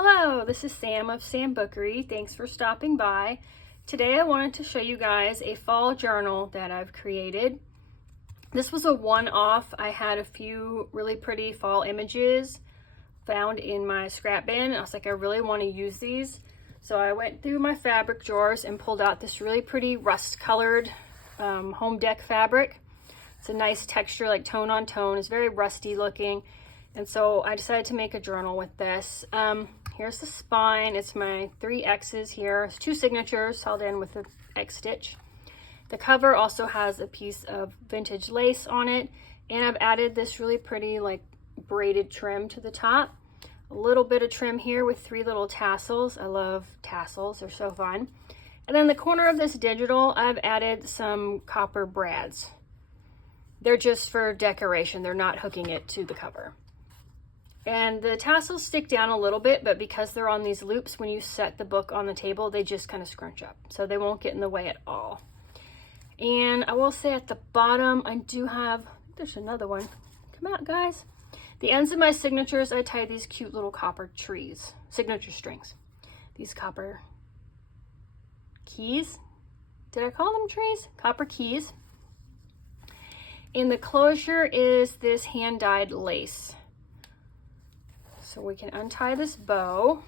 Hello, this is Sam of Sambookery. Thanks for stopping by. Today I wanted to show you guys a fall journal that I've created. This was a one-off. I had a few really pretty fall images found in my scrap bin. I was like, I really want to use these. So I went through my fabric drawers and pulled out this really pretty rust-colored home deck fabric. It's a nice texture, like tone on tone. It's very rusty looking. And so I decided to make a journal with this. Here's the spine. It's my 3 X's here. It's 2 signatures held in with an X stitch. The cover also has a piece of vintage lace on it. And I've added this really pretty like braided trim to the top. A little bit of trim here with 3 little tassels. I love tassels, they're so fun. And then the corner of this digital, I've added some copper brads. They're just for decoration. They're not hooking it to the cover. And the tassels stick down a little bit, but because they're on these loops, when you set the book on the table, they just kind of scrunch up. So they won't get in the way at all. And I will say at the bottom, I do have, there's another one. Come out, guys. The ends of my signatures, I tie these cute little copper trees, signature strings. These copper keys. Did I call them trees? Copper keys. And the closure is this hand-dyed lace. So we can untie this bow.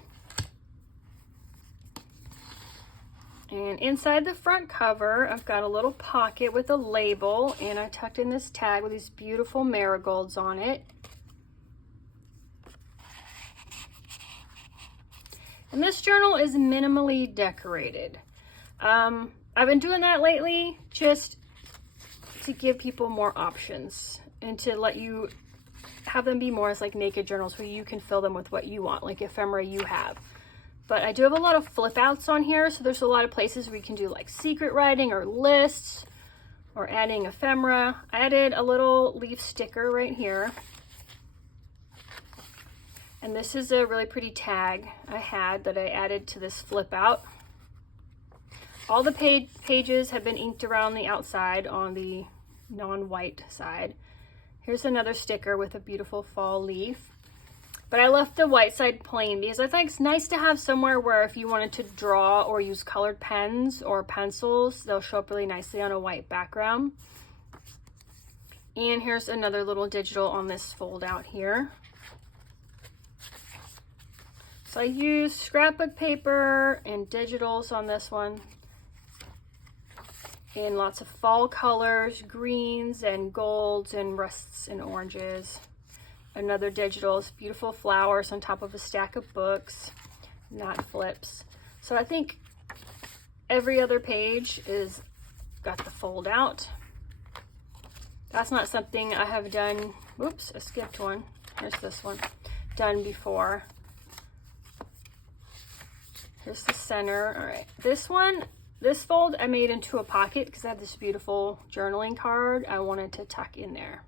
And inside the front cover, I've got a little pocket with a label, and I tucked in this tag with these beautiful marigolds on it. And this journal is minimally decorated. I've been doing that lately just to give people more options and to let you have them be more as like naked journals where you can fill them with what you want, like ephemera you have. But I do have a lot of flip outs on here, so there's a lot of places where you can do like secret writing or lists or adding ephemera. I added a little leaf sticker right here. And this is a really pretty tag I had that I added to this flip out. All the pages have been inked around the outside on the non-white side. Here's another sticker with a beautiful fall leaf. But I left the white side plain because I think it's nice to have somewhere where if you wanted to draw or use colored pens or pencils, they'll show up really nicely on a white background. And here's another little digital on this fold out here. So I used scrapbook paper and digitals on this one in lots of fall colors, greens and golds and rusts and oranges. Another digital is beautiful flowers on top of a stack of books, not flips. So I think every other page is got the fold out. That's not something I have done, whoops, I skipped one. Here's this one, done before. Here's the center. All right, this fold I made into a pocket because I have this beautiful journaling card I wanted to tuck in there.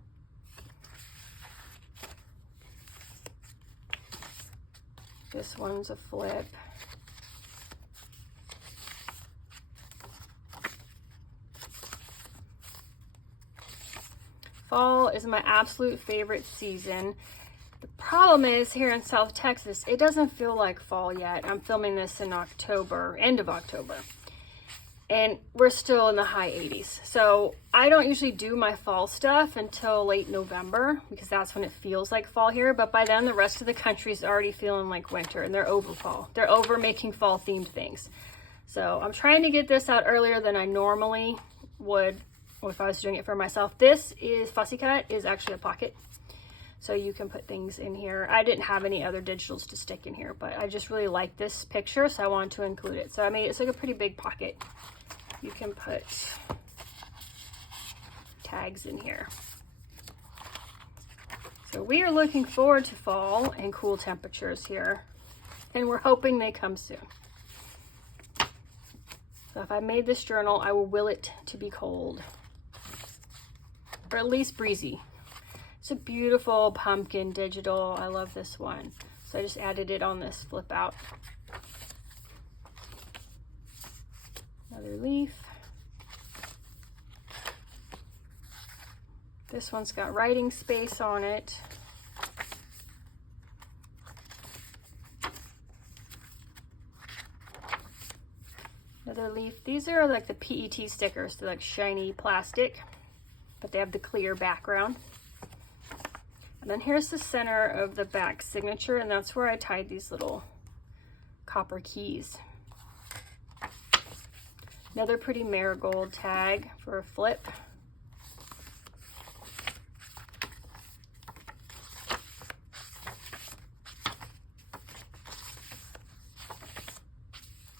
This one's a flip. Fall is my absolute favorite season. The problem is here in South Texas, it doesn't feel like fall yet. I'm filming this in October, end of October, and we're still in the high 80s. So I don't usually do my fall stuff until late November because that's when it feels like fall here. But by then the rest of the country is already feeling like winter and they're over fall. They're over making fall themed things. So I'm trying to get this out earlier than I normally would if I was doing it for myself. This is Fussy Cut, is actually a pocket. So you can put things in here. I didn't have any other digitals to stick in here, but I just really like this picture, so I wanted to include it. So I made it's like a pretty big pocket. You can put tags in here. So we are looking forward to fall and cool temperatures here, and we're hoping they come soon. So if I made this journal, I will will it to be cold, or at least breezy. It's a beautiful pumpkin digital. I love this one. So I just added it on this flip out. Another leaf. This one's got writing space on it. Another leaf. These are like the PET stickers. They're like shiny plastic, but they have the clear background. And then here's the center of the back signature, and that's where I tied these little copper keys. Another pretty marigold tag for a flip.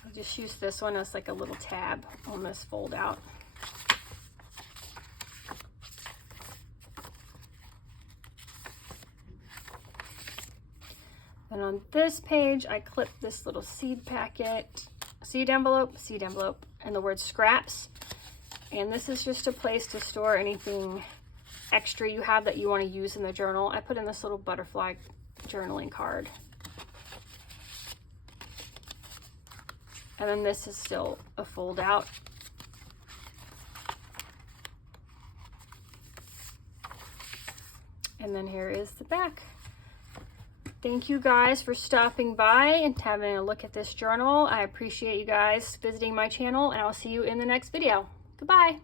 I'll just use this one as like a little tab on this fold out. And on this page, I clipped this little seed packet, seed envelope, and the word scraps. And this is just a place to store anything extra you have that you want to use in the journal. I put in this little butterfly journaling card. And then this is still a fold out. And then here is the back. Thank you guys for stopping by and having a look at this journal. I appreciate you guys visiting my channel, and I'll see you in the next video. Goodbye.